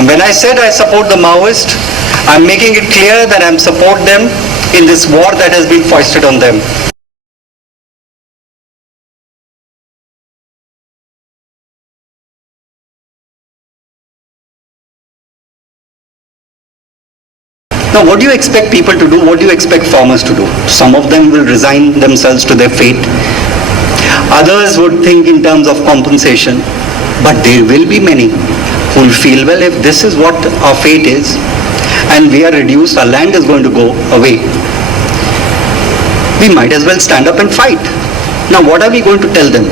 And when I said I support the Maoist, I'm making it clear that I'm support them in this war that has been foisted on them. Now, what do you expect people to do? What do you expect farmers to do? Some of them will resign themselves to their fate. Others would think in terms of compensation. But there will be many who will feel, well, if this is what our fate is, and we are reduced, our land is going to go away, we might as well stand up and fight. Now, what are we going to tell them?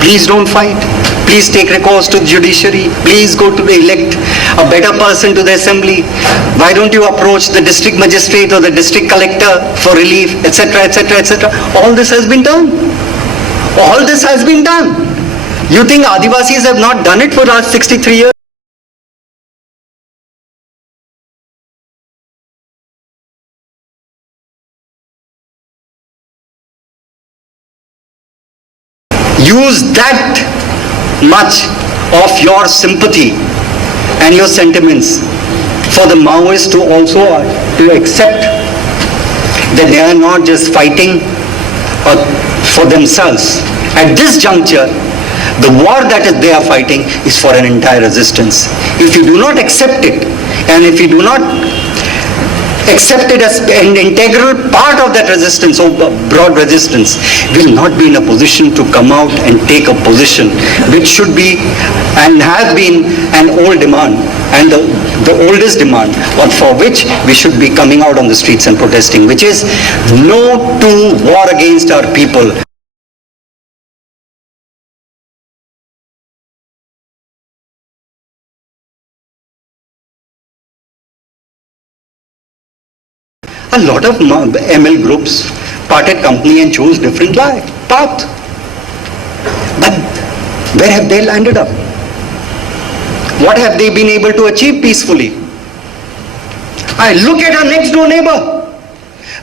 Please don't fight. Please take recourse to the judiciary. Please go to elect a better person to the assembly. Why don't you approach the district magistrate or the district collector for relief, etc., etc., etc. All this has been done. All this has been done. You think Adivasis have not done it for the last 63 years? Use that much of your sympathy and your sentiments for the Maoists to also accept that they are not just fighting for themselves. At this juncture, the war that they are fighting is for an entire resistance. If you do not accept it, and if you do not accept it as an integral part of that resistance, or broad resistance, will not be in a position to come out and take a position which should be and have been an old demand, and the oldest demand, but for which we should be coming out on the streets and protesting, which is no to war against our people. A lot of ML groups parted company and chose different path. But where have they landed up? What have they been able to achieve peacefully? I look at our next door neighbor,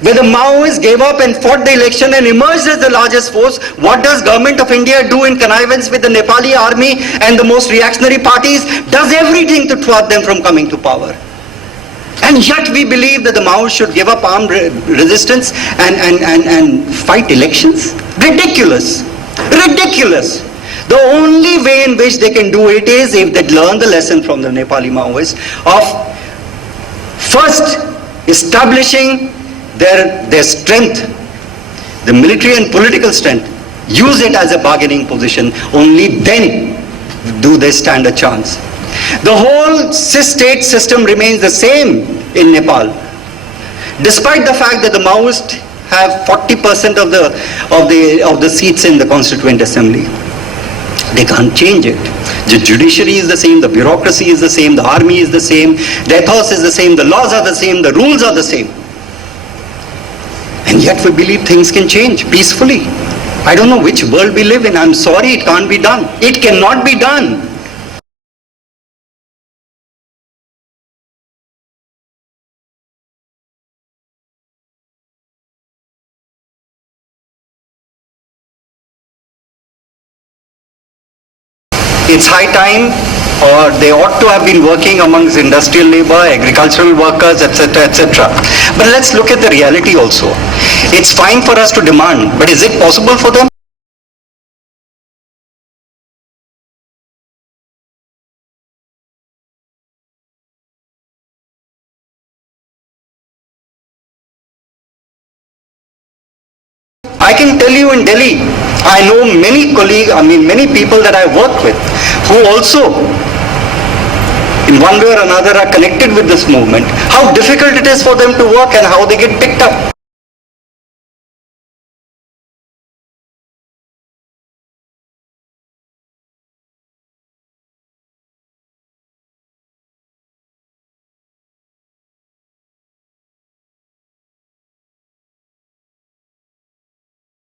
where the Maoists gave up and fought the election and emerged as the largest force. What does Government of India do in connivance with the Nepali army and the most reactionary parties? Does everything to thwart them from coming to power. And yet we believe that the Maoists should give up armed resistance and fight elections? Ridiculous. Ridiculous. The only way in which they can do it is if they learn the lesson from the Nepali Maoists of first establishing their strength, the military and political strength, use it as a bargaining position. Only then do they stand a chance. The whole state system remains the same in Nepal, despite the fact that the Maoists have 40% of the seats in the Constituent Assembly. They can't change it. The judiciary is the same, the bureaucracy is the same, the army is the same, the ethos is the same, the laws are the same, the rules are the same. And yet we believe things can change peacefully. I don't know which world we live in. I'm sorry, it can't be done. It cannot be done. It's high time, or they ought to have been working amongst industrial labor, agricultural workers, etc., etc. But let's look at the reality also. It's fine for us to demand, but is it possible for them? I can tell you in Delhi, I know many many people that I work with who also, in one way or another, are connected with this movement, how difficult it is for them to work and how they get picked up.